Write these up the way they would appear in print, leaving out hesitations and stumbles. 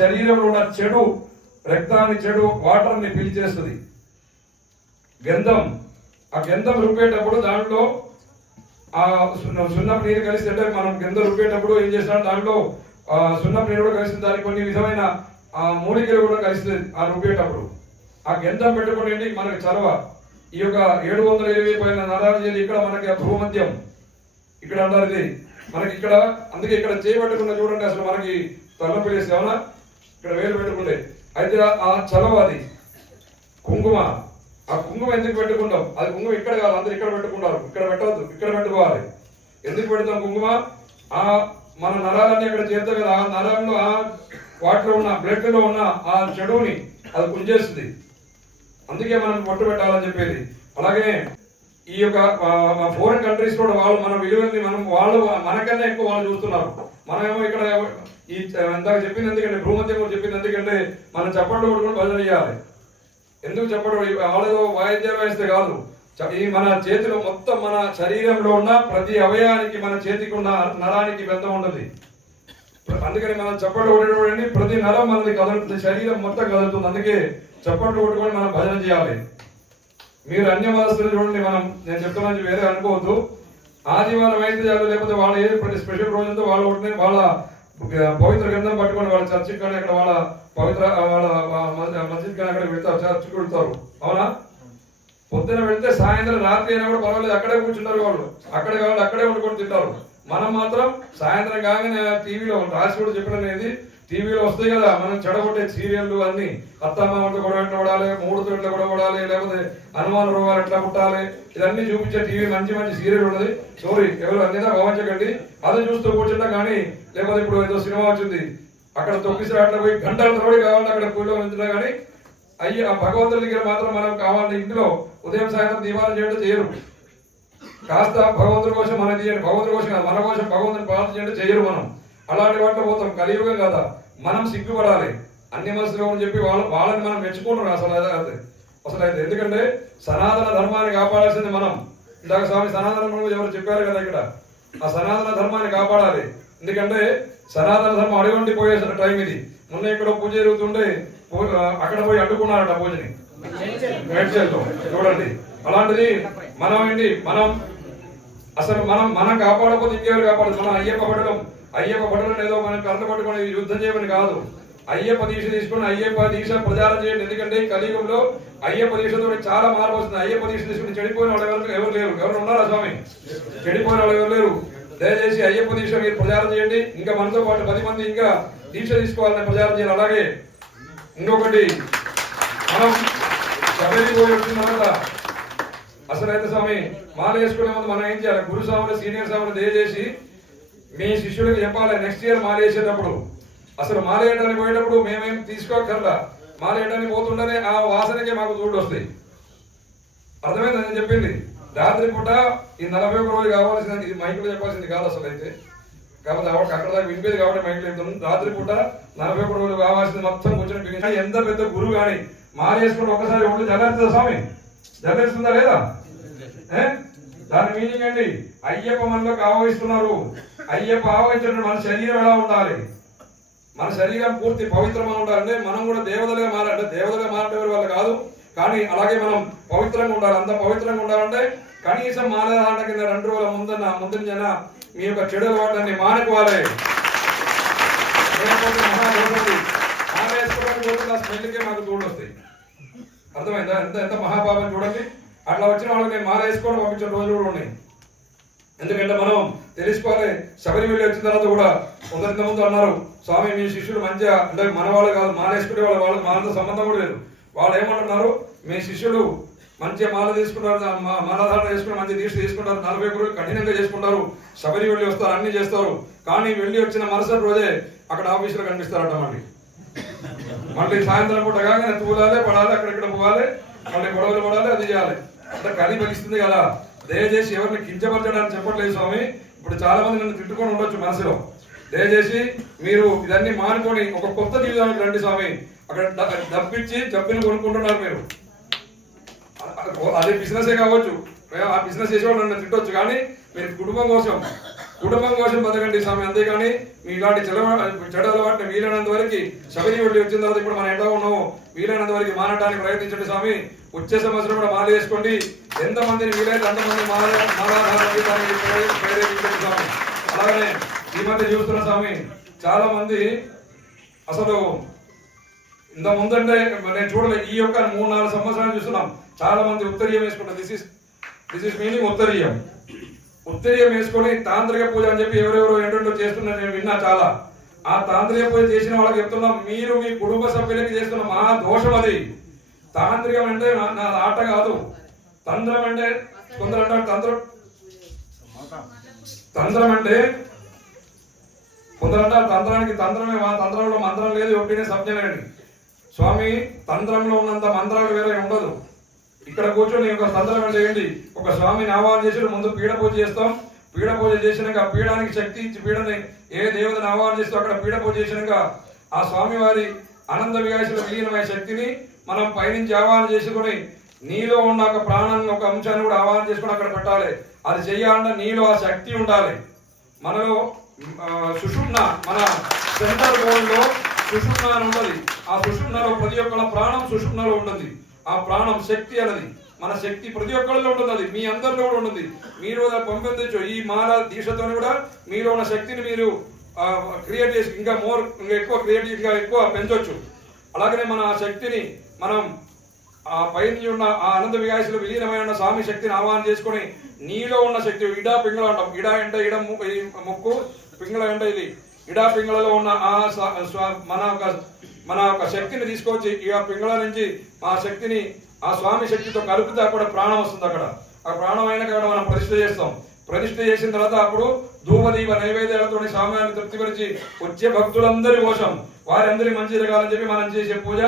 శరీరంలో ఉన్న చెడు రక్తాన్ని, చెడు వాటర్ని పీల్చేస్తుంది. గంధం, ఆ గంధం రుబ్బేటప్పుడు దాంట్లో ఆ సున్నపు నీరు కలిసి, అంటే మనం గంధం రుబ్బేటప్పుడు ఏం చేస్తాం, దాంట్లో సున్నపు నీరు కూడా కలిసి దానికి కొన్ని విధమైన మూలికలు కూడా కలుస్తుంది. ఆ రుబ్బేటప్పుడు ఆ గంధం పెట్టుకుని మనకి చలవ. ఈ యొక్క 720 పైన నరాలు చేసి ఇక్కడ మనకి భూమధ్యం ఇక్కడ అంటారు ఇది మనకి ఇక్కడ. అందుకే ఇక్కడ చేయబెట్టుకున్న చూడండి, అసలు మనకి తలపిలేసి అవునా, ఇక్కడ వేలు పెట్టుకుంటే అయితే ఆ చలవ అది కుంకుమ. ఆ కుంకుమ ఎందుకు పెట్టుకుంటాం? అది కుంకుమ ఇక్కడ కాదు, అందరు ఇక్కడ పెట్టుకుంటారు. ఇక్కడ పెట్టవద్దు, ఇక్కడ పెట్టుకోవాలి. ఎందుకు పెడతాం కుంకుమ? ఆ మన నరాలన్నీ ఇక్కడ చేరుతాయి కదా, ఆ నరాల్లో ఆ వాటిలో ఉన్న బ్లడ్ లో ఉన్న ఆ చెడుని అది కుంచేస్తుంది. అందుకే మనం పొట్టు పెట్టాలని చెప్పేది. అలాగే ఈ యొక్క ఫోరెన్ కంట్రీస్ కూడా వాళ్ళు మన విలువల్ని వాళ్ళు మనకన్నా ఎక్కువ వాళ్ళు చూస్తున్నారు. మనమేమో ఇక్కడ ఈ ఇందాక చెప్పింది ఎందుకంటే, భూమధ్యం కూడా చెప్పింది ఎందుకంటే, మనం చప్పట్లు కొట్టుకుని భజన చేయాలి. ఎందుకు చప్పట్లు? వాళ్ళతో వాయిద్యాలు వేస్తే కాదు, ఈ మన చేతిలో మొత్తం మన శరీరంలో ఉన్న ప్రతి అవయానికి, మన చేతికి ఉన్న నరానికి బంధం ఉంటుంది. అందుకని మనం చప్పట్లు కొట్టేటప్పుడు ప్రతి నరం మనది కదులుతుంది, శరీరం మొత్తం కదులుతుంది. అందుకే చప్పట్లు కొట్టుకొని మనం భజన చేయాలి. మీరు అన్య మతస్థులు చూడండి, నేను చెప్తున్నా వేరే అనుకోవద్దు. ఆదివారం అయితే చాలు, లేకపోతే వాళ్ళ ఏ స్పెషల్ రోజులతో వాళ్ళు ఒకటి వాళ్ళ పవిత్ర గ్రంథం పట్టుకొని వాళ్ళ చర్చికి కానీ అక్కడ వాళ్ళ పవిత్ర వాళ్ళ మస్జిద్ కానీ అక్కడ వెళ్తారు, చర్చికి వెళ్తారు. అవునా? పొద్దున వెళ్తే సాయంత్రం రాత్రి అయినా కూడా పర్వాలేదు, అక్కడే కూర్చుంటారు వాళ్ళు. అక్కడే కావాలి అక్కడే వండుకొని తింటారు. మనం మాత్రం సాయంత్రం కాగానే టీవీలో రాసి కూడా చెప్పినది, టీవీలో వస్తాయి కదా మనం చెడగొట్టే సీరియల్లు అన్ని. అత్తమామతో కూడా ఎట్లా పడాలి, మూడుతో ఎట్లా కూడా పడాలి, లేకపోతే అనుమాన రోగాలు ఎట్లా పుట్టాలి, ఇదన్నీ చూపించే టీవీ మంచి మంచి సీరియల్ ఉన్నది. సారీ, ఎవరు అన్నీ భావించకండి, అదే చూస్తూ కూర్చుంటా. కానీ లేకపోతే ఇప్పుడు ఏదో సినిమా వచ్చింది, అక్కడ తొక్కిసిరాట్ల పోయి గంటల తరబడి కావాలంటే అక్కడ పూజలో ఉంచినా కానీ అయ్యి ఆ భగవంతుడి దగ్గర మాత్రం మనం కావాలంటే ఇంట్లో ఉదయం సాయంత్రం దీపాలు చేయడం చేయరు. కాస్త భగవంతుడి కోసం మనం చేయండి, భగవంతుడి కోసం కాదు మన కోసం భగవంతుని ప్రార్థన చేయడం చేయరు. మనం అలాంటి వాటిలో పోతాం. కలియుగం కదా, మనం సిగ్గుపడాలి. అన్ని మనసులో అని చెప్పి వాళ్ళని మనం మెచ్చుకుంటున్నాం అసలు అయితే. ఎందుకంటే సనాతన ధర్మాన్ని కాపాడాల్సింది మనం. ఇందాక స్వామి సనాతన ధర్మం ఎవరు చెప్పారు కదా, ఇక్కడ ఆ సనాతన ధర్మాన్ని కాపాడాలి. ఎందుకంటే సనాతన ధర్మం అడుగుండి పోయే టైం ఇది. మొన్న ఇక్కడ పూజ జరుగుతుంటే అక్కడ పోయి అడ్డుకున్నారట పూజని మేడ్చల్తో. చూడండి, అలాంటిది మనం ఏంటి, అసలు మనం కాపాడకపోతే ఇంకెవరు కాపాడదు? మనం అయ్యప్ప పడడం ఏదో మనం కర్ర పట్టుకొని యుద్ధం చేయమని కాదు. అయ్యప్ప దీక్ష తీసుకుని అయ్యప్ప దీక్ష ప్రచారం చేయండి. ఎందుకంటే కలియుగంలో అయ్యప్ప దీక్షతో చాలా మార్పు వస్తుంది. అయ్యప్ప దీక్ష తీసుకుని చెడిపోయిన వాళ్ళు ఎవరు లేరు. ఎవరు ఉన్నారా స్వామి? చెడిపోయిన వాళ్ళు ఎవరు లేరు. దయచేసి అయ్యప్ప దీక్ష మీరు ప్రచారం చేయండి. ఇంకా మనతో పాటు 10 మంది ఇంకా దీక్ష తీసుకోవాలని ప్రచారం చేయాలి. అలాగే ఇంకొకటి, మనం శబరికి పోయి వచ్చిన తర్వాత అసలైతే స్వామి మాల వేసుకునే ముందు మనం ఏం చేయాలి? గురు స్వాములు, సీనియర్ స్వాములు దయచేసి మీ శిష్యులకు చెప్పాలి, నెక్స్ట్ ఇయర్ మాల వేసేటప్పుడు, అసలు మాల వేయడానికి పోయేటప్పుడు మేమేం తీసుకోకర్లా, మాల వేయడానికి పోతుండనే ఆ వాసనకే మాకు చూడు వస్తాయి. అర్థమైంది నేను చెప్పింది? రాత్రి పూట ఈ 41 రోజు కావాల్సింది, ఇది మైకులో చెప్పాల్సింది కాదు అసలు అయితే. కాబట్టి అక్కడ దాకా వినిపేది కాబట్టి మైకులు చెప్తున్నాం. రాత్రి పూట 41 రోజులు కావాల్సింది మొత్తం కూర్చొని బిగించి, ఎంత పెద్ద గురువు కానీ మాల వేసుకుంటే ఒకసారి ఒళ్ళు జల్లేస్తుందా స్వామి? జల్లేస్తుందా లేదా? దాని మీనింగ్ ఏంటి? అయ్యప్ప మనలోకి ఆవహిస్తున్నారు. అయ్యప్ప ఆవహించినప్పుడు మన శరీరం ఎలా ఉండాలి? మన శరీరం పూర్తి పవిత్రంగా ఉండాలంటే మనం కూడా దేవతలుగా మారాలంటే, దేవతలుగా మారడం వాళ్ళు కాదు కానీ అలాగే మనం పవిత్రంగా ఉండాలి. అంత పవిత్రంగా ఉండాలంటే కనీసం మాలధారణ కింద 2 రోజుల ముందు జన మీ యొక్క చెడు అలవాట్లన్నీ మానుకోవాలి. మాల వేసుకోవడానికి పోతుంది, ఆ స్మెల్కే మాకు చూడు వస్తాయి. అర్థమైందా? ఎంత మహాపాపం చూడండి. అట్లా వచ్చిన వాళ్ళకి నేను మాల వేసుకోవడం పంపించిన రోజులు కూడా ఉన్నాయి. ఎందుకంటే మనం తెలుసుకోవాలి. శబరిమల వచ్చిన తర్వాత కూడా ముందు అన్నారు, స్వామి మీ శిష్యులు మంచిగా, అంటే మన వాళ్ళు కాదు, మాల వేసుకునే వాళ్ళకి మాలతో సంబంధం కూడా లేదు. వాళ్ళు ఏమంటున్నారు, మీ శిష్యులు మంచిగా మాల తీసుకుంటారు, మాలాధారణ చేసుకుని మంచి దీక్ష తీసుకుంటారు, 40 రోజులు కఠినంగా చేసుకుంటారు, శబరి వెళ్ళి వస్తారు, అన్ని చేస్తారు. కానీ వెళ్ళి వచ్చిన మరుసటి రోజే అక్కడ ఆఫీసులో కనిపిస్తారట. మళ్ళీ సాయంత్రం పూట కాగానే తూలాలి, పడాలి, అక్కడిక్కడ పోవాలి, మళ్ళీ గొడవలు పడాలి, అది చేయాలి. అంటే కలి పలిస్తుంది కదా. దయచేసి ఎవరిని కించపరచడానికి చెప్పట్లేదు స్వామి. ఇప్పుడు చాలా మంది నన్ను తిట్టుకొని ఉండొచ్చు మనసులో. దయచేసి మీరు ఇదన్నీ మానుకొని ఒక కొత్త జీవితానికి రండి స్వామి. అక్కడ డబ్బిచ్చి జబ్బుని కొనుక్కుంటున్నారు మీరు. అది బిజినెసే కావచ్చు, ఆ బిజినెస్ చేసేవాళ్ళు నన్ను తిట్టొచ్చు, కానీ మీరు కుటుంబం కోసం కుటుంబం కోసం బతకండి స్వామి, అంతేగాని మీ ఇలాంటి చెడు అలవాటుని వీలైనంత వరకు శబరి వడ్డీ వచ్చిన తర్వాత ఇప్పుడు మనం ఎలా ఉన్నామో వీలైనంత వరకు మానడానికి ప్రయత్నించండి స్వామి. వచ్చే సంవత్సరం కూడా మాల వేసుకోండి, ఎంతమందిని వీలైతే అంతమంది మాలాధారానికి ప్రేరేపించండి స్వామి. అలాగనే ఈ మధ్య చూస్తున్న స్వామి చాలా మంది అసలు ఇంత ముందంటే నేను చూడలేదు, ఈ యొక్క 3-4 సంవత్సరాలు చూస్తున్నాం చాలా మంది ఉత్తరీయం వేసుకుంటారు. దిస్ ఇస్ మీనింగ్ ఉత్తరీయం. ఉత్తరీయం వేసుకొని తాంత్రిక పూజ అని చెప్పి ఎవరెవరో ఏంటంటో చేస్తున్నారు, నేను విన్నా చాలా. ఆ తాంత్రిక పూజ చేసిన వాళ్ళకి చెప్తున్నాం, మీరు మీ కుటుంబ సభ్యులకి చేస్తున్న మహా దోషం అది. తాంత్రికం అంటే నా ఆట కాదు. తంత్రం అంటే కొందరు అంటారు తంత్రం అంటే కొందరు అంటారు తంత్రానికి తంత్రమే, మా తంత్రంలో మంత్రం లేదు, ఒట్టినే సబ్జలేండి స్వామి. తంత్రంలో ఉన్నంత మంత్రాలు వేరే ఉండదు. ఇక్కడ కూర్చొని ఒక తంత్రం చేయండి. ఒక స్వామిని ఆహ్వానం చేసి ముందు పీడ పూజ చేస్తాం. పీడ పూజ చేసినాక పీడానికి శక్తి ఇచ్చి పీడని ఏ దేవతను ఆహ్వానం చేస్తూ అక్కడ పీడ పూజ చేసినాక ఆ స్వామి వారి ఆనంద వికాసుల విలీనమైన శక్తిని మనం పైనుంచి ఆహ్వానం చేసుకుని నీలో ఉన్న ఒక ప్రాణాన్ని ఒక అంశాన్ని కూడా ఆహ్వానం చేసుకుని అక్కడ పెట్టాలి. అది చెయ్యాలంటే నీలో ఆ శక్తి ఉండాలి. మనలో సుషుమ్న, మన సెంటర్ బోన్లో సుషుమ్న అని ఉంటుంది. ఆ సుషుమ్నలో ప్రతి ఒక్కళ్ళ ప్రాణం సుషుమ్నలో ఉంటుంది. ఆ ప్రాణం శక్తి అనేది మన శక్తి ప్రతి ఒక్కళ్ళలో ఉంటుంది. అది మీ అందరిలో కూడా ఉంటుంది. మీరు పంపించవచ్చు ఈ మాల దీక్షతో కూడా మీలో ఉన్న శక్తిని మీరు క్రియేట్ చేసి ఇంకా ఎక్కువ క్రియేటివ్గా ఎక్కువ పెంచవచ్చు. అలాగనే మన ఆ శక్తిని మనం ఆ పైన ఉన్న ఆ అనంత వికాసులు విలీనమైన స్వామి శక్తిని ఆహ్వానం చేసుకొని నీలో ఉన్న శక్తి ఇడా పింగళ అంటాం. ఇడా అంటే ఇడ ముక్కు, పింగళ అంటే ఇది ఇడా పింగళలో ఉన్న ఆ మన ఒక శక్తిని తీసుకొచ్చి ఇక పింగళ నుంచి ఆ శక్తిని ఆ స్వామి శక్తితో కలిపితే అక్కడ ప్రాణం వస్తుంది. అక్కడ ఆ ప్రాణం అయినాక అక్కడ మనం ప్రతిష్ఠ చేస్తాం. ప్రతిష్ఠ చేసిన తర్వాత అప్పుడు ధూపదీప నైవేద్యాలతో స్వామిని తృప్తిపరిచి వచ్చే భక్తులందరి కోసం వారందరి మంచి జరగాలని చెప్పి మనం చేసే పూజ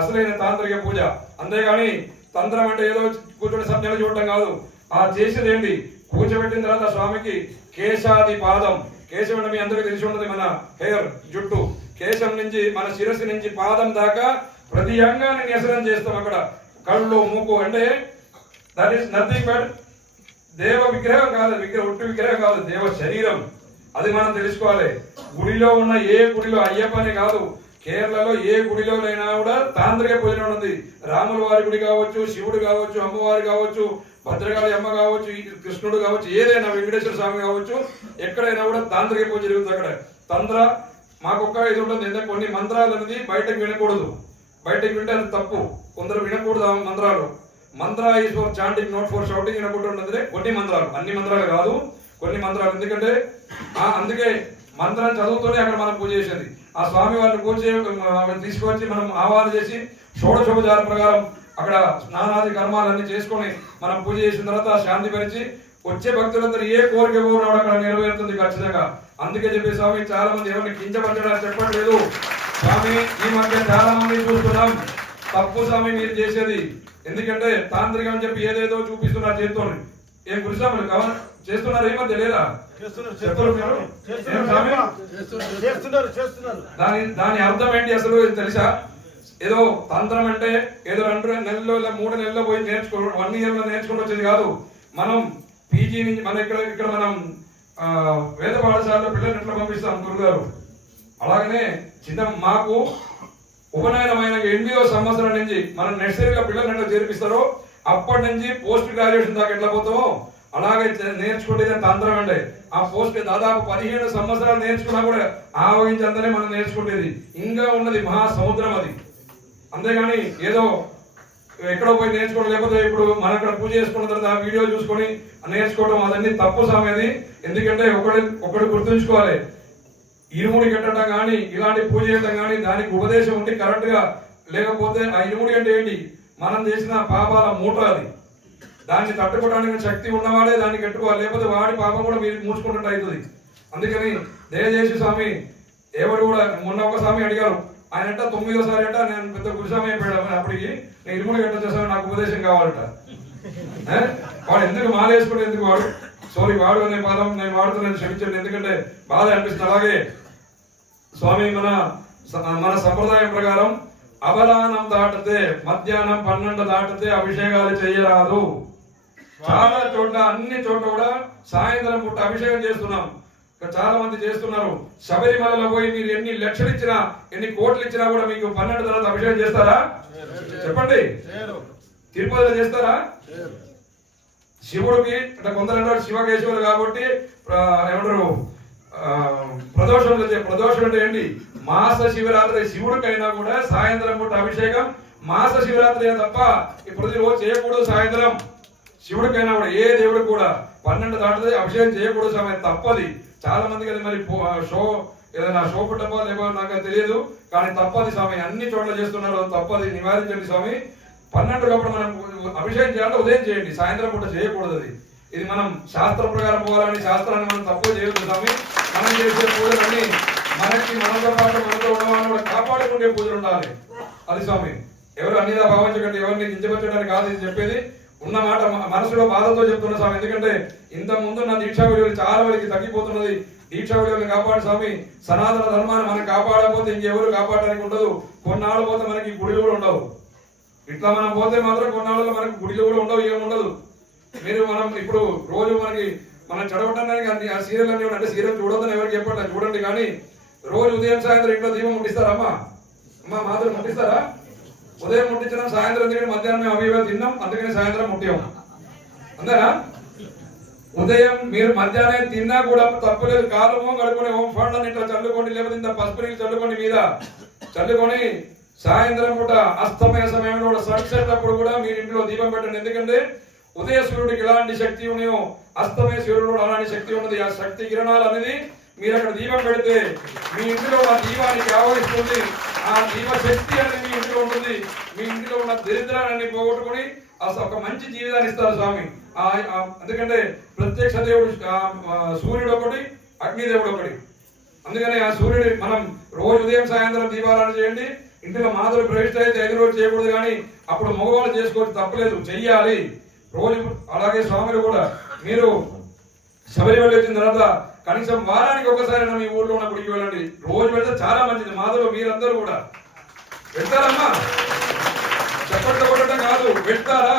అసలైన తాంత్రిక పూజ. అంతేగాని తంత్రం అంటే ఏదో కూర్చొని సభ్యులు చూడటం కాదు. ఆ చేసేది ఏంటి, కూర్చోబెట్టిన తర్వాత స్వామికి కేశాది పాదం, కేశం అంటే మీ అందరికీ తెలిసి ఉంటుంది, మన హెయిర్ జుట్టు, కేశం నుంచి మన శిరస్సు నుంచి పాదం దాకా ప్రతి అంగాన్ని నిసరణ చేస్తాం. అక్కడ కళ్ళు మూకు అంటే దట్ ఈస్ నథింగ్ బట్ దేవ విగ్రహం కాదు, ఒట్టు విగ్రహం కాదు, దేవ శరీరం. అది మనం తెలుసుకోవాలి. గుడిలో ఉన్న ఏ గుడిలో అయ్యప్పని కాదు, కేరళలో ఏ గుడిలోనైనా కూడా తాంత్రిక పూజ ఉంది. రాముల వారి గుడి కావచ్చు, శివుడు కావచ్చు, అమ్మవారు కావచ్చు, భద్రకాళి అమ్మ కావచ్చు, కృష్ణుడు కావచ్చు, ఏదైనా వెంకటేశ్వర స్వామి కావచ్చు, ఎక్కడైనా కూడా తాంత్రిక పూజ జరుగుతుంది. అక్కడ తంత్ర మాకొక్క ఇది ఉంటుంది. ఎందుకంటే కొన్ని మంత్రాలు అనేది బయటకు వినకూడదు. బయటకు వింటే అది తప్పు. కొందరు వినకూడదు ఆ మంత్రాలు. Mantra is for chanting, not for shouting వినకూడదు. కొన్ని మంత్రాలు, అన్ని మంత్రాలు కాదు, కొన్ని మంత్రాలు. ఎందుకంటే అందుకే మంత్రాన్ని చదువుతూనే అక్కడ మనం పూజ చేసేది. ఆ స్వామి వారిని పూజ తీసుకొచ్చి మనం ఆహ్వానం చేసి షోడశోపచార ప్రకారం అక్కడ స్నానాది కర్మాలన్నీ చేసుకొని మనం పూజ చేసిన తర్వాత శాంతి పరిచి వచ్చే భక్తులందరూ ఏ కోరిక కోరినా అక్కడ నెరవేరుతుంది ఖచ్చితంగా. అందుకే చెప్పి స్వామి చాలా మంది ఎవరిని కించపరచడానికి చెప్పట్లేదు. స్వామి ఈ మధ్య చాలా మంది చూస్తున్నాం, తప్పు స్వామి మీరు చేసేది. ఎందుకంటే తాంత్రికం అని చెప్పి ఏదేదో చూపిస్తున్నారు చేతితో. ఏం గురుస్వాములు కవర్ చేస్తున్నారు ఈ మధ్య లేదా? దాని అర్థం ఏంటి అసలు తెలుసా? ఏదో తంత్రం అంటే ఏదో 2 నెలల్లో 3 నెలల్లో పోయి నేర్చుకో, 1 year లో నేర్చుకుంటూ వచ్చేది కాదు. మనం పీజీ నుంచి మన ఇక్కడ మనం వేద పాఠశాలలో పిల్లలు ఎట్లా పంపిస్తాం గురుగారు, అలాగనే చిన్న మాకు ఉపనయనమైన 8వ సంవత్సరం నుంచి మనం నర్సరీలో పిల్లలు ఎట్లా చేర్పిస్తారో అప్పటి నుంచి పోస్ట్ గ్రాడ్యుయేషన్ దాకా ఎట్లా పోతామో అలాగే నేర్చుకుంటే తంత్రం అంటే. ఆ పోస్ట్ దాదాపు 17 సంవత్సరాలు నేర్చుకున్నా కూడా ఆవగించంతనే మనం నేర్చుకుంటేది. ఇంకా ఉన్నది మహాసముద్రం అది. అంతేగాని ఏదో ఎక్కడో పోయి నేర్చుకోవడం, లేకపోతే ఇప్పుడు మన అక్కడ పూజ చేసుకున్న తర్వాత వీడియో చూసుకొని నేర్చుకోవడం అదన్నీ తప్పు సమేది. ఎందుకంటే ఒకటి గుర్తుంచుకోవాలి, ఇరుముడి కట్టడం కానీ ఇలాంటి పూజ చేయడం కానీ దానికి ఉపదేశం ఉంటే కరెక్ట్ గా, లేకపోతే ఆ ఇరుముడి అంటే ఏంటి, మనం చేసిన పాపాల మూట అది. దాన్ని తట్టుకోవడానికి శక్తి ఉన్నవాడే దాన్ని కట్టుకోవాలి, లేకపోతే వాడి పాపం కూడా మీరు మూసుకున్నట్టు అవుతుంది. అందుకని దయచేసి స్వామి ఎవరు కూడా, మొన్న ఒక స్వామి అడిగారు, ఆయన అంట 9వ సారి అంట నేను పెద్ద గురుస్వామి అయిపోయాడు, అప్పటికి నేను ఇరుముడి కట్టొచ్చేసాను, నాకు ఉపదేశం కావాలట. వాడు ఎందుకు మాలేసుకుంటే ఎందుకు వాడు సారీ వాడు అనే పదం నేను వాడుతున్నాను, క్షమించండి, ఎందుకంటే బాధ అనిపిస్తుంది. అలాగే స్వామి మన సంప్రదాయం ప్రకారం అబలానం దాటితే మధ్యాహ్నం 12 దాటితే అభిషేకాలు చేయరాదు. చాలా చోట్ల అన్ని చోట్ల కూడా సాయంత్రం పూట అభిషేకం చేస్తున్నాం. చాలా మంది చేస్తున్నారు. శబరిమలలో పోయి మీరు ఎన్ని లక్షలు ఇచ్చినా ఎన్ని కోట్లు ఇచ్చినా కూడా మీకు 12 తర్వాత అభిషేకం చేస్తారా? చెప్పండి. తిరుపతిలో చేస్తారా? శివుడికి అంటే కొందరు అంటారు శివకేశవులు కాబట్టి ఏమంటారు ప్రదోషం అంటే ఏంటి? మాస శివరాత్రి శివుడికైనా కూడా సాయంత్రం పూట అభిషేకం మాస శివరాత్రి తప్ప ప్రతిరోజు చేయకూడదు. సాయంత్రం శివుడికైనా కూడా ఏ దేవుడికి కూడా 12 దాటితే అభిషేకం చేయకూడదు సమయం తప్పది. చాలా మందికి అది మరి షో ఏదైనా షో పుట్టపో లేవో నాకు తెలియదు, కానీ తప్పది స్వామి. అన్ని చోట్ల చేస్తున్నారు, తప్పది. నివారించండి స్వామి. 12 లోపల మనం అభిషేకం చేయాలంటే ఉదయం చేయండి, సాయంత్రం పూట చేయకూడదు. ఇది మనం శాస్త్ర ప్రకారం పోవాలని శాస్త్రాన్ని మనం తక్కువ చేయొద్దు స్వామి. మనం చేసే పూజలన్నీ మనతో పాటు మనతో ఉన్నవాళ్ళని కూడా కాపాడుకునే పూజలు ఉండాలి. అది స్వామి. ఎవరు అన్నిదా భావించకండి, ఎవరిని కించపరచడానికి కాదు ఇది చెప్పేది. ఉన్న మాట మనసులో బాధతో చెప్తున్న స్వామి. ఎందుకంటే ఇంత ముందు నా దీక్షా విలువలు చాలా వరకు తగ్గిపోతున్నది. దీక్షా విలువలను కాపాడు స్వామి. సనాతన ధర్మాన్ని మనం కాపాడకపోతే ఇంకెవరు కాపాడడానికి ఉండదు. కొన్నాళ్ళు పోతే మనకి గుడిలు కూడా ఉండవు. ఇట్లా మనం పోతే మాత్రం కొన్నాళ్ళలో మనకి గుడిలు కూడా ఉండవు, ఏముండదు. మీరు మనం ఇప్పుడు రోజు మనం చదవటానికి ఆ సీరియల్ అన్ని అంటే సీరియల్ చూడొద్దని ఎవరికి చెప్పండి, చూడండి. కానీ రోజు ఉదయం సాయంత్రం ఇంట్లో దీపం ముట్టిస్తారా? అమ్మ మాత్రం ముట్టిస్తారా? ఉదయం ముట్టించడం, సాయంత్రం తిని మధ్యాహ్నం మేము అవి తిన్నాం, అందుకని సాయంత్రం ముట్టాం. అంతేనా? ఉదయం మీరు మధ్యాహ్నం తిన్నా కూడా తప్పలేదు. కాలమో కడుకొని ఓం ఫండ్లను ఇట్లా చల్లుకోండి, లేకపోతే ఇంత పసుపు నీళ్ళు చల్లుకోండి, మీద చల్లుకొని సాయంత్రం పూట అస్తమయ సమయంలో కూడా సన్సెట్ అప్పుడు కూడా మీరు ఇంట్లో దీపం పెట్టండి. ఎందుకంటే ఉదయ సూర్యుడికి ఎలాంటి శక్తి ఉన్నాయో అస్తమయ సూర్యుడు అలాంటి శక్తి ఉన్నది. ఆ శక్తి కిరణాలు అనేది మీరు అక్కడ దీపం పెడితే మీ ఇంటిలో ఆ దీపానికి ఆవరిస్తుంది. ఆ దీప శక్తి అనేది మీ ఇంటిలో ఉంటుంది. మీ ఇంటిలో ఉన్న దరిద్రాన్ని పోగొట్టుకుని అసలు ఒక మంచి జీవితాన్ని ఇస్తారు స్వామి. ఎందుకంటే ప్రత్యక్ష దేవుడు సూర్యుడు ఒకటి, అగ్నిదేవుడు ఒకటి. అందుకని ఆ సూర్యుడి మనం రోజు ఉదయం సాయంత్రం దీపారాధన చేయండి. ఇంటిలో మాధులు ప్రవేశ అయితే 5 రోజులు చేయకూడదు, కానీ అప్పుడు మగవాళ్ళు చేసుకోవచ్చు, తప్పలేదు, చెయ్యాలి రోజు. అలాగే స్వాములు కూడా మీరు శబరిమల వచ్చిన తర్వాత కనీసం వారానికి ఒకసారి మీ ఊళ్ళో ఉన్న గుడికి వెళ్ళండి. రోజు వెళ్తే చాలా మంచిది. మాధులు మీరందరూ కూడా వెళ్తారమ్మా? చెప్పట్ల కొట్టడం కాదు, వెళ్తారా?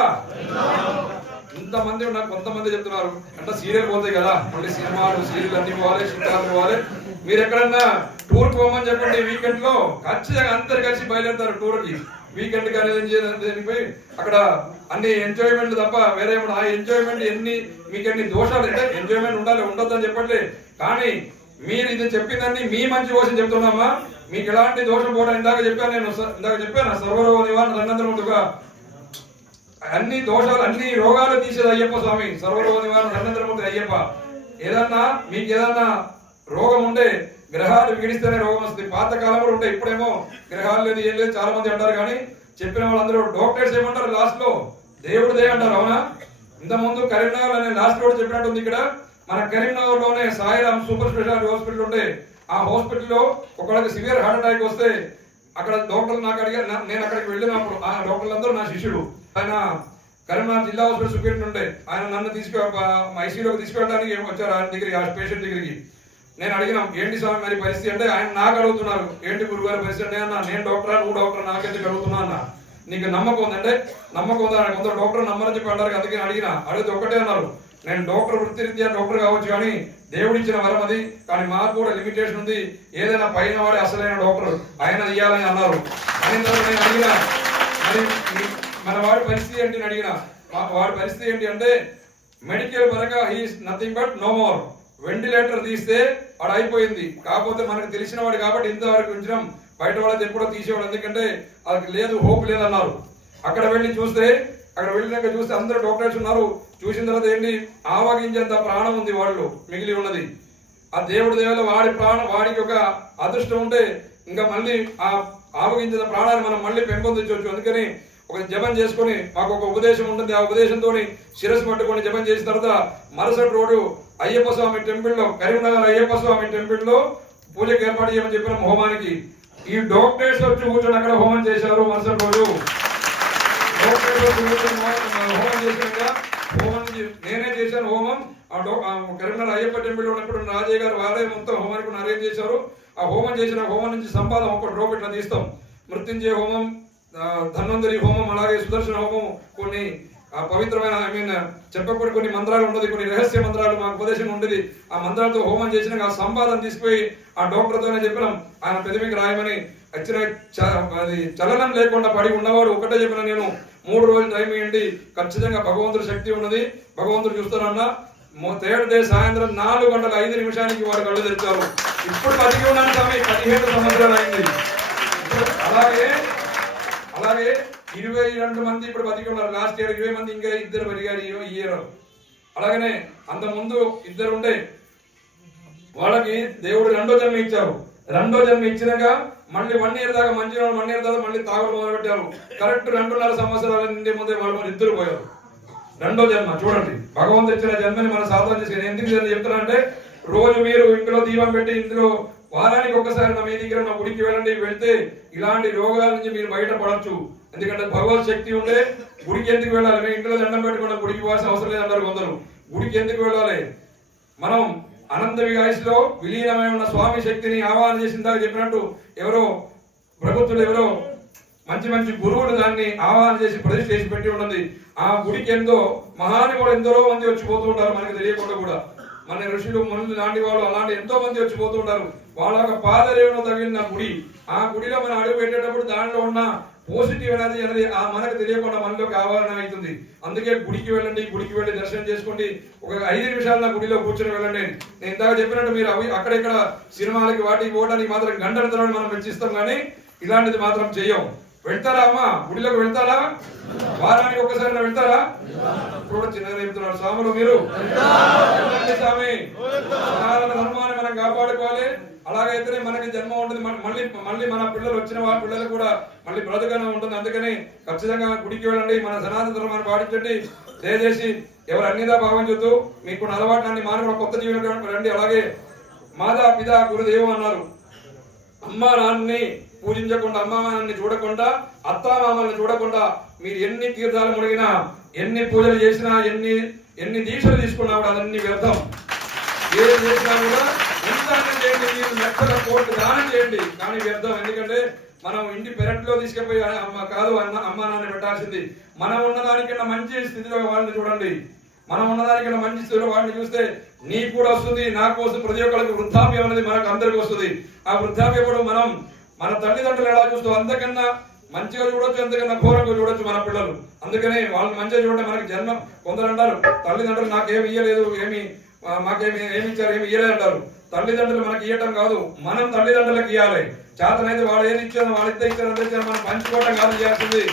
ఇంతమంది ఉన్నారు. కొంతమంది చెప్తున్నారు అంటే సీరియల్ పోతాయి కదా, మళ్ళీ సినిమాలు సీరియల్ అన్ని పోవాలి, చిత్రాలు పోవాలి. మీరు ఎక్కడన్నా టూర్ పోమని చెప్పండి. వీకెండ్ లో ఖచ్చితంగా అందరు కలిసి బయలుదేరుతారు టూర్ కి. వీకెండ్ కానీ పోయి అక్కడ అన్ని ఎంజాయ్మెంట్ తప్ప వేరే ఆ ఎంజాయ్మెంట్ మీకెన్ని దోషాలు అంటే ఎంజాయ్మెంట్ ఉండాలి, ఉండొద్దని చెప్పట్లే. కానీ మీరు ఇది చెప్పిందని మీ మంచి కోసం చెప్తున్నామా. మీకు ఎలాంటి దోషం పోవడం ఇందాక చెప్పాను సర్వరోగ నివారణ ధన్వంతరముగా అన్ని దోషాలు అన్ని రోగాలు తీసేది అయ్యప్ప స్వామి. సర్వరోగ నివారణ ధన్వంతరముగా అయ్యప్ప. మీకు ఏదన్నా రోగం ఉంటే గ్రహాలు విగిడిస్తేనే రోగం వస్తుంది. పాత కాలంలో ఉంటాయి, ఇప్పుడేమో గ్రహాలు లేదు, ఏం లేదు చాలా మంది అంటారు. కానీ చెప్పిన వాళ్ళందరూ డాక్టర్స్ ఏమంటారు? లాస్ట్ లో దేవుడు దే అంటారు. అవునా? ఇంత ముందు కరీంనగర్ అనే లాస్ట్ రోడ్ చెప్పినట్టుంది. ఇక్కడ మన కరీంనగర్ లోనే సాయిరామ్ సూపర్ స్పెషాలిటీ హాస్పిటల్ ఉంటే ఆ హాస్పిటల్లో ఒకళ్ళకి సివియర్ హార్ట్ అటాక్ వస్తే అక్కడ డాక్టర్లు నాకు అడిగారు. నేను అక్కడికి వెళ్ళినప్పుడు ఆ డాక్టర్లందరూ నా శిష్యుడు. ఆయన కరీంనగర్ జిల్లా హాస్పిటల్ సూపరింటెండెంట్ ఉండే. ఆయన నన్ను ఐసీయూలోకి తీసుకెళ్ళడానికి వచ్చారు ఆయన దగ్గరికి, ఆ పేషెంట్ దగ్గరికి. నేను అడిగినా ఏంటి స్వామి మరి పరిస్థితి అంటే ఆయన నాకు అడుగుతున్నారు, ఏంటి గురుగారి పరిస్థితి అంటే అన్న నేను డాక్టరా నువ్వు డాక్టర్ నాకెందుకు అడుగుతున్నా అన్న. నీకు నమ్మకం ఉందంటే నమ్మకం ఉందా? కొందరు డాక్టర్ నమ్మరని చెప్పి అంటారు. అందుకే అడిగితే ఒకటే అన్నారు, నేను డాక్టర్ వృత్తిరీత్యా డాక్టర్ కావచ్చు, కానీ దేవుడిచ్చిన వరం అది. కానీ మాకు కూడా లిమిటేషన్ ఉంది. ఏదైనా పైన వాడే అసలైన డాక్టర్ ఆయన ఇయ్యాలని అన్నారు. అయిన తర్వాత నేను అడిగినా మరి మన వాడి పరిస్థితి ఏంటి అని అడిగిన. వాడి పరిస్థితి ఏంటి అంటే మెడికల్ పరంగా he's nothing but no more. Ventilator తీస్తే వాడు అయిపోయింది. కాకపోతే మనకు తెలిసిన వాడు కాబట్టి ఇంతవరకు ఉంచడం, బయట వాళ్ళకి ఎప్పుడో తీసేవాడు. ఎందుకంటే అది లేదు, హోప్ లేదన్నారు. అక్కడ వెళ్ళినాక చూస్తే అందరూ డాక్టర్స్ ఉన్నారు. చూసిన తర్వాత ఏంటి, ఆవగించేంత ప్రాణం ఉంది వాళ్ళు మిగిలి ఉన్నది. ఆ దేవుడి దేవలో వాడికి ఒక అదృష్టం ఉంటే ఇంకా మళ్ళీ ఆ ఆవగించిన ప్రాణాన్ని మనం మళ్ళీ పెంపొందించవచ్చు. అందుకని ఒక జపం చేసుకుని మాకు ఒక ఉపదేశం ఉంటుంది. ఆ ఉపదేశంతో శిరస్సు పట్టుకొని జపం చేసిన తర్వాత మరుసటి రోజు అయ్యప్ప స్వామి టెంపుల్లో, కరీంనగర్ అయ్యప్ప స్వామి టెంపుల్లో పూజకు ఏర్పాటు చేయమని చెప్పిన హోమానికి ఈ డాక్టర్స్ వచ్చి కూర్చొని అక్కడ హోమం చేశారు. మరుసటి రోజు డాక్టర్స్ వచ్చి కూర్చొని హోమం చేశాక నేనే చేశాను హోమం. కరీంనగర్ అయ్యప్ప టెంపుల్ ఉన్నప్పుడు రాజయ్య గారు వారే మొత్తం హోమానికి అరేంజ్ చేశారు. ఆ హోమం చేసిన హోమం నుంచి సంపాదన ఒక డ్రోప్ ఇట్లా తీస్తాం. మృత్యుంజయ హోమం, ధన్వంతరి హోమం, అలాగే సుదర్శన హోమం, కొన్ని ఆ పవిత్రమైన చెప్పకూడదు కొన్ని మంత్రాలు ఉన్నది, కొన్ని రహస్య మంత్రాలు మా ఉపదేశం ఉండేది. ఆ మంత్రాలతో హోమం చేసిన ఆ సంపాదన తీసుకుపోయి ఆ డాక్టర్తోనే చెప్పినాం ఆయన పెదవికి రాయమని. వచ్చిన అది చలనం లేకుండా పడి ఉన్నవాడు ఒకటే చెప్పిన, నేను 3 రోజులు టైం ఇవ్వండి, ఖచ్చితంగా భగవంతుడి శక్తి ఉన్నది, భగవంతుడు చూస్తారన్నా. 3rd డే సాయంత్రం 4:05 వాడు కళ్ళు తెచ్చారు. ఇప్పుడు బతికి ఉన్నాను స్వామి, 17 సంవత్సరాలు అయింది. అలాగే 22 మంది ఇప్పుడు బతికి ఉన్నారు. లాస్ట్ ఇయర్ 20 మంది, ఇంకా 2 పెరిగారు ఈ ఇయర్. అలాగనే అంత ముందు 2 ఉండే వాళ్ళకి దేవుడు 2వ జన్మ ఇచ్చారు. 2వ జన్మ ఇచ్చినాక మళ్ళీ 1 ఇయర్ దాకా మంచిగా 1 ఇయర్ దాకా మళ్ళీ తాగుడు మొదలు పెట్టారు. కరెక్ట్ 2.5 సంవత్సరాల నుండి ముందే వాళ్ళు 2 పోయారు. 2వ జన్మ చూడండి, భగవంతుడు ఇచ్చిన జన్మని మనం సాధన చేసుకుని. ఎందుకు చెప్తున్నా అంటే, రోజు మీరు ఇంట్లో దీపం పెట్టి ఇందులో వారానికి ఒకసారి నా మీ దగ్గర ఉన్న గుడికి వెళ్ళండి. వెళ్తే ఇలాంటి రోగాల నుంచి మీరు బయటపడచ్చు. ఎందుకంటే భగవత్ శక్తి ఉంటే గుడికి ఎందుకు వెళ్ళాలి? మేము ఇంట్లో దండం పెట్టుకున్న గుడికి పోవాల్సిన అవసరం లేదంటారు కొందరు. గుడికి ఎందుకు వెళ్ళాలి? మనం అనంత విగాయస్లో విలీనమై ఉన్న స్వామి శక్తిని ఆవాహన చేసిందా చెప్పినట్టు, ఎవరో ప్రభుత్వులు ఎవరో మంచి మంచి గురువులు దాన్ని ఆవాహన చేసి ప్రతిష్ఠ చేసి పెట్టి ఉన్నది. ఆ గుడికి ఎంతో మహానుభావులు ఎందరో మంది వచ్చిపోతూ ఉంటారు, మనకి తెలియకుండా కూడా. మన ఋషులు మునులు లాంటి వాళ్ళు అలాంటి ఎంతో మంది వచ్చిపోతూ ఉంటారు. వాళ్ళ యొక్క పాదరేవును తగిలిన గుడి. ఆ గుడిలో మనం అడుగు పెట్టేటప్పుడు దానిలో ఉన్న పాజిటివ్ అనేది మనకు తెలియకుండా మనలోకి ఆవరణ అవుతుంది. అందుకే గుడికి వెళ్ళండి, గుడికి వెళ్ళి దర్శనం చేసుకోండి. ఒక 5 నిమిషాలు నా గుడిలో కూర్చొని వెళ్ళండి. నేను ఇందాక చెప్పినట్టు మీరు అక్కడెక్కడ సినిమాలకి వాటికి పోవడానికి మాత్రం గంటలతో మనం వెచ్చిస్తాం, కానీ ఇలాంటిది మాత్రం చెయ్యం. వెళ్తారా అమ్మా? గుడిలోకి వెళ్తారా? వారానికి ఒకసారి వెళ్తారా? ఇప్పుడు చిన్నగా చెప్తున్నారు స్వాములు, మీరు స్వామి ధర్మాన్ని మనం కాపాడుకోవాలి. అలాగైతేనే మనకి జన్మ ఉంటుంది. మళ్ళీ మన పిల్లలు వచ్చిన వాళ్ళ పిల్లలు కూడా మళ్ళీ బ్రతుకనే ఉంటుంది. అందుకని ఖచ్చితంగా గుడికి వెళ్ళండి, మన సనాతన ధర్మాన్ని పాటించండి. దయచేసి ఎవరు అన్నిదా భావించొద్దు. మీకు అలవాటు మానవుడు కొత్త జీవనం రండి. అలాగే మాతా పితా గురుదేవం అన్నారు. అమ్మా నాన్నని పూజించకుండా, అమ్మా నాన్నని చూడకుండా, అత్తామామల్ని చూడకుండా మీరు ఎన్ని తీర్థాలు మునిగినా, ఎన్ని పూజలు చేసినా, ఎన్ని దీక్షలు తీసుకున్నా కూడా అదన్నీ వ్యర్థం. ఏది చేసినా కూడా ఎంత చేయండి, మీరు లక్షల కోట్లు దానం చేయండి, కానీ వ్యర్థం. ఎందుకంటే మనం ఇంటి పెరట్లో తీసుకుపోయి కాదు అమ్మా నాన్న పెట్టాల్సింది. మనం ఉన్నదానికన్నా మంచి స్థితిలో వాళ్ళని చూడండి. మనం ఉన్నదానికన్నా మంచి స్థితిలో వాళ్ళని చూస్తే నీకు కూడా వస్తుంది, నాకు వస్తుంది. ప్రతి ఒక్కరికి వృద్ధాప్యం అనేది మనకు అందరికి వస్తుంది. ఆ వృద్ధాప్యం కూడా మనం మన తల్లిదండ్రులు ఎలా చూస్తూ అంతకన్నా మంచిగా చూడొచ్చు, అంతకన్నా ఘోరంగా చూడొచ్చు మన పిల్లలు. అందుకని వాళ్ళని మంచిగా చూడండి. మనకి జన్మ కొందరు అంటారు, తల్లిదండ్రులు నాకేమి ఇయ్యలేదు, మాకేమి ఏమి ఇచ్చారు, ఏమి ఇయ్యలేదు అంటారు. తల్లిదండ్రులు మనకి ఇవ్వటం కాదు, మనం తల్లిదండ్రులకు ఇవ్వాలి. చేతనైతే వాళ్ళు ఏది ఇచ్చారో వాళ్ళిద్దరు ఇచ్చారు మనం పంచుకోవటం కాదు చేయాల్సింది.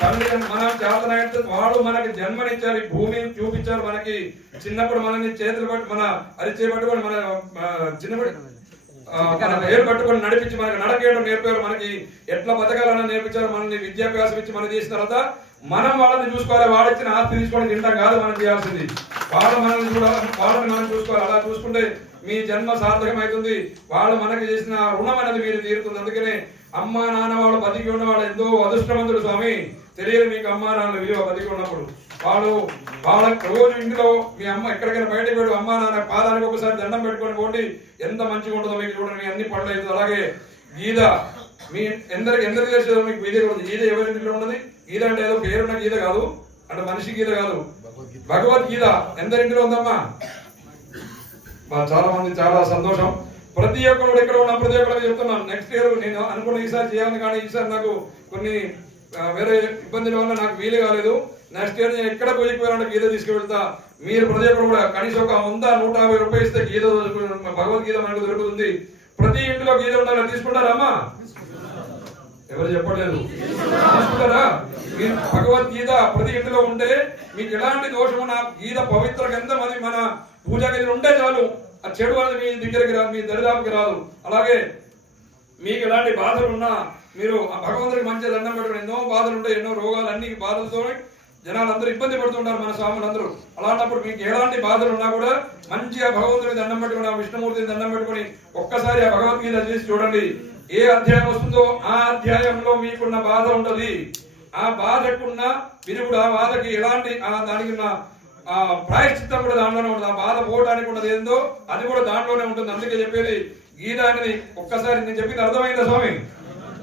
తల్లిదండ్రులు మనం చేతనైతే వాళ్ళు మనకి జన్మనిచ్చారు, భూమిని చూపించారు. మనకి చిన్నప్పుడు మనల్ని చేతులు పట్టి మన అరిచే పట్టుకొని మన చిన్నప్పుడు పేరు పట్టుకొని నడిపించి మనకి నడకేయడం నేర్పారు. మనకి ఎట్లా బతకాలని నేర్పించారు. మనల్ని విద్యాభ్యాసం ఇచ్చి మనం చేసిన తర్వాత మనం వాళ్ళని చూసుకోవాలి. వాడిచ్చిన ఆస్తి తీసుకొని తింటాం కాదు మనం చేయాల్సింది. వాళ్ళని మనం చూసుకోవాలి. అలా చూసుకుంటే మీ జన్మ సార్థకం అవుతుంది. వాళ్ళు మనకి చేసిన రుణం అనేది మీరు తీరుతుంది. అందుకనే అమ్మా నాన్న వాళ్ళు బతికి ఉన్నవాడు ఎంతో అదృష్టవంతుడు స్వామి. తెలియదు మీకు అమ్మా నాన్న విలువ బతికి ఉన్నప్పుడు. వాళ్ళ రోజు ఇంట్లో మీ అమ్మ ఎక్కడికైనా బయటకు వెళ్ళి అమ్మా నాన్న పాదానికి ఒకసారి దండం పెట్టుకొని పోండి, ఎంత మంచిగా ఉంటుందో మీకు చూడండి. మీ అన్ని పనులు అవుతుంది. అలాగే గీత మీ ఎందరికి తెలిసేదో మీకు గీత కూడా. గీత ఎవరి ఇంట్లో ఉన్నది? గీత అంటే ఏదో పేరున్న గీత కాదు, అంటే మనిషి గీత కాదు, భగవద్గీత ఎందరింటిలో ఉందమ్మా? చాలా మంది, చాలా సంతోషం. ప్రతి ఒక్కరు ఇక్కడ ఉన్న ప్రతి ఒక్కరికి చెప్తున్నాను, నెక్స్ట్ ఇయర్ నేను అనుకున్న ఈసారి చేయాలని, కానీ ఈసారి నాకు కొన్ని వేరే ఇబ్బందుల వల్ల నాకు వీలు కాలేదు. నెక్స్ట్ ఇయర్ నేను ఎక్కడ పోయిపోయానంటే గీత తీసుకువెళ్తా. మీరు ప్రతి ఒక్కరు కూడా కనీసం ఒక 100-150 రూపాయలు ఇస్తే గీత భగవద్గీత మనకు దొరుకుతుంది. ప్రతి ఇంట్లో గీత ఉండాలని తీసుకుంటారా అమ్మా? ఎవరు చెప్పలేదు, తీసుకుంటారా? మీరు భగవద్గీత ప్రతి ఇంట్లో ఉంటే మీకు ఎలాంటి దోషము నా గీత పవిత్ర గ్రంథం అది మన పూజా గదిలో ఉంటే చాలు. ఆ చెడు అనేది మీ దగ్గరికి రాదు, మీ దరిదాపుకి రాదు. అలాగే మీకు ఎలాంటి బాధలు ఉన్నా మీరు ఆ భగవంతుడికి మంచిగా దండం పెట్టుకుని, ఎన్నో బాధలు ఉంటాయి, ఎన్నో రోగాలు, అన్ని బాధలతో జనాలు అందరూ ఇబ్బంది పడుతుంటారు, మన స్వాములందరూ. అలాంటప్పుడు మీకు ఎలాంటి బాధలు ఉన్నా కూడా మంచిగా భగవంతుడికి దండం పెట్టుకుని, ఆ విష్ణుమూర్తిని దండం పెట్టుకుని ఒక్కసారి ఆ భగవద్గీత చేసి చూడండి. ఏ అధ్యాయం వస్తుందో ఆ అధ్యాయంలో మీకున్న బాధ ఉంటది. ఆ బాధకున్న విరుగుడు, ఆ బాధకి ఎలాంటి దానికి ఉన్న ప్రాయశ్చిత్తం కూడా దాంట్లోనే ఉంటుంది. ఆ బాధ పోవడానికి ఉన్నది ఏందో అది కూడా దాంట్లోనే ఉంటుంది. అందుకే చెప్పేది గీత అనేది ఒక్కసారి నేను చెప్పింది అర్థమైందా స్వామి?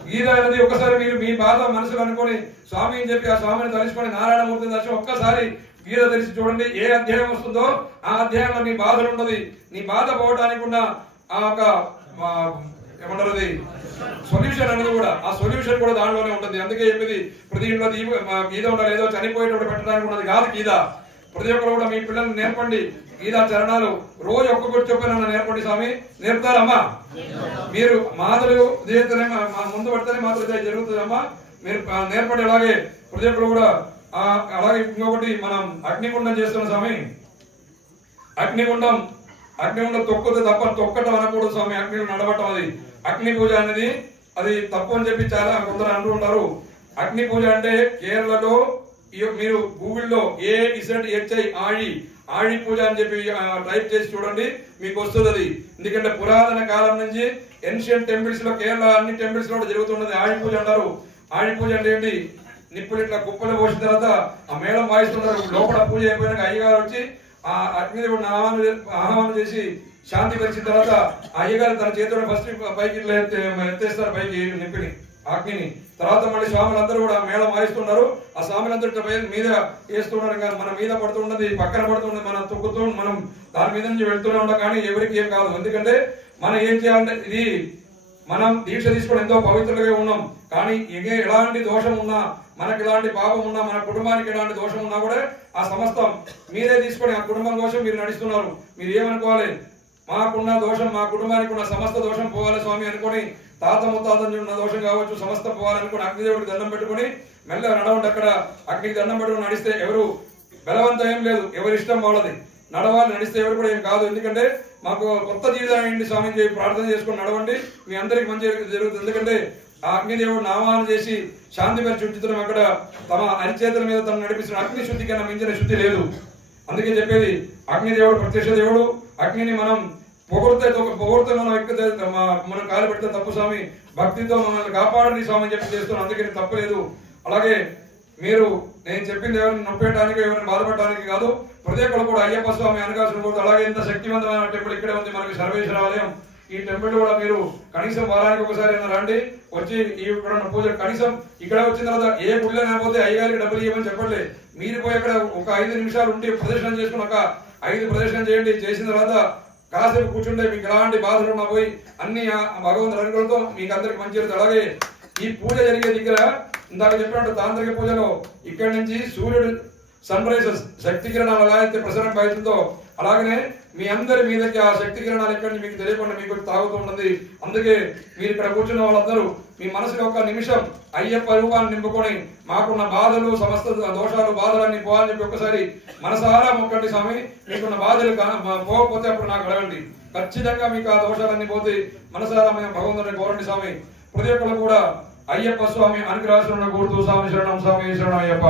గీత అనేది ఒకసారి మీరు మీ బాధ మనసులో అనుకొని స్వామి అని చెప్పి ఆ స్వామిని తలుచుకొని నారాయణమూర్తిని దర్శనం ఒక్కసారి గీత తెలిసి చూడండి. ఏ అధ్యాయం వస్తుందో ఆ అధ్యాయంలో నీ బాధలు ఉన్నది. నీ బాధ పోవడానికి ఉన్న ఆ ఒక ఏమంటారు అది సొల్యూషన్ అనేది కూడా, ఆ సొల్యూషన్ కూడా దానిలోనే ఉంటుంది. అందుకే చెప్పింది ప్రతి ఇంట్లో గీత ఉండాలి, ఏదో చనిపోయేటప్పుడు పెట్టడానికి ఉన్నది కాదు గీత. ప్రతి ఒక్కరు కూడా మీ పిల్లల్ని నేర్పండి గీతా చరణాలు. రోజు ఒక్కొక్కటి చొప్పున నేర్పండి స్వామి. నేర్పుతారమ్మా? మీరు మాతలు ముందు పడితేనే మాత్రం జరుగుతుందమ్మా. మీరు నేర్పండి. అలాగే ప్రతి ఒక్కరు కూడా అలాగే ఇంకొకటి మనం అగ్నిగుండం చేస్తున్నాం స్వామి. అగ్నిగుండం తొక్కుతే తప్ప తొక్కటం అనకూడదు స్వామి. అగ్ని నడవటం అది అగ్ని పూజ అనేది అది తప్పు అని చెప్పి చాలా కొందరు అంటూ ఉంటారు. అగ్ని పూజ అంటే కేరళలో మీరు గూగుల్లో ఆళి పూజ అని చెప్పి టైప్ చేసి చూడండి, మీకు వస్తుంది అది. ఎందుకంటే పురాతన కాలం నుంచి ఏన్షియంట్ టెంపుల్స్ లో, కేరళ అన్ని టెంపుల్స్ లో జరుగుతున్నది ఆళి పూజ అంటారు. ఆళి పూజ అంటే ఏంటి? నిప్పులు ఇట్లా కుప్పలు పోసిన తర్వాత ఆ మేళం వాయిస్తున్నారు. లోపల పూజ అయిపోయినాక అయ్యగారు వచ్చి ఆ అగ్నిదేవుడిని ఆహ్వానం చేసి శాంతి పరిచిన తర్వాత అయ్యగారు తన చేతిలో ఫస్ట్ పైకి ఎత్తేస్తారు, పైకి నిప్పిని అగ్నిని. తర్వాత మళ్ళీ స్వాములందరూ కూడా మేళం వాయిస్తున్నారు. ఆ స్వాములందరూ మీద వేస్తున్నారు. కానీ మన మీద పడుతున్నది, పక్కన పడుతున్నది, మనం తొక్కుతూ మనం దాని మీద నుంచి వెళ్తూనే ఉన్నాం. కానీ ఎవరికి ఏం కాదు. ఎందుకంటే మనం ఏం చేయాలంటే ఇది మనం దీక్ష తీసుకొని ఎంతో పవిత్రులుగా ఉన్నాం. కానీ ఎలాంటి దోషం ఉన్నా, మనకి ఎలాంటి పాపం ఉన్నా, మన కుటుంబానికి ఎలాంటి దోషం ఉన్నా కూడా ఆ సమస్తం మీరే తీసుకొని ఆ కుటుంబం కోసం మీరు నడుస్తున్నారు. మీరు ఏమనుకోవాలి? మాకున్న దోషం, మా కుటుంబానికి ఉన్న సమస్త దోషం పోవాలి స్వామి అనుకొని, తాత ముత్తాతని ఉన్న దోషం కావచ్చు సమస్త పోవాలనుకుని అగ్నిదేవుడికి దండం పెట్టుకుని మెల్లగా నడవండి. అక్కడ అగ్నికి దండం పెట్టుకుని నడిస్తే ఎవరు బలవంతం ఏం లేదు, ఎవరి ఇష్టం వాళ్ళది. నడవాలి, నడిస్తే ఎవరు కూడా ఏం కాదు. ఎందుకంటే మాకు కొత్త జీవితం ఏంటి స్వామి ప్రార్థన చేసుకుని నడవండి, మీ అందరికి మంచి జరుగుతుంది. ఎందుకంటే ఆ అగ్నిదేవుడు నామాలు చేసి శాంతి పరిచి ఉంచుతున్నాం. అక్కడ తమ అరిచేతుల మీద తను నడిపిస్తున్న అగ్ని శుద్ధి కన్నా మించిన శుద్ధి లేదు. అందుకే చెప్పేది అగ్నిదేవుడు ప్రత్యక్ష దేవుడు. అగ్నిని మనం పొగిడితే మనం కాలు పెడితే తప్పు స్వామి. భక్తితో మనల్ని కాపాడండి స్వామి అని చెప్పి చేస్తున్నాం. అందుకని తప్పు లేదు. అలాగే మీరు నేను చెప్పింది ఎవరిని నొప్పేయడానికి, ఎవరిని బాధపడడానికి కాదు. ప్రతి ఒక్కరు కూడా అయ్యప్ప స్వామి అనగాల్సిన కోరుతూ, అలాగే ఇంత శక్తివంతమైన టెంపుల్ ఇక్కడే ఉంది మనకి సర్వేశ్వర ఆలయం. ఈ టెంపుల్ కూడా మీరు కనీసం వారానికి ఒకసారి రండి, వచ్చి ఇక్కడ పూజ కనీసం ఇక్కడ వచ్చిన తర్వాత ఏ గుళ్ళో లేకపోతే అయ్యగారికి డబ్బులు ఇవ్వమని చెప్పండి. మీరు పోయి అక్కడ ఒక 5 నిమిషాలు ఉండి ప్రదర్శన చేసుకున్నాక 5 ప్రదర్శన చేయండి. చేసిన తర్వాత కాసేపు కూర్చుంటే మీకు ఎలాంటి బాధలు ఉన్నా పోయి అన్ని భగవంతుని అనుగ్రహంతో మీకు అందరికి మంచి జరుగుతుంది. అలాగే ఈ పూజ జరిగే దగ్గర ఇందాక చెప్పినట్టు తాంత్రిక పూజలో ఇక్కడి నుంచి సూర్యుడు సన్ రైజెస్ శక్తి కిరణాలు ఎలా అయితే ప్రసరణ బయటతో, అలాగనే మీ అందరి మీదకి ఆ శక్తి కిరణాలు ఎక్కడి నుంచి మీకు తెలియకుండా మీకు తాగుతూ ఉన్నది. అందుకే మీరు ఇక్కడ కూర్చున్న వాళ్ళందరూ మీ మనసుకి ఒక నిమిషం అయ్యప్ప రూపాన్ని నింపుకొని మాకున్న బాధలు సమస్త దోషాలు బాధలన్నీ పోవాలని చెప్పి ఒకసారి మనసారా మొక్కండి స్వామి. మీకున్న బాధలు పోకపోతే అప్పుడు నాకు అడగండి, ఖచ్చితంగా మీకు ఆ దోషాలన్నీ పోతే మనసారా మేము భగవంతుని కోరండి స్వామి. ప్రతి ఒక్కరు కూడా అయ్యప్ప స్వామి అనుగ్రహాలను కోరుతూ స్వామి శరణం, స్వామి శరణం అయ్యప్ప.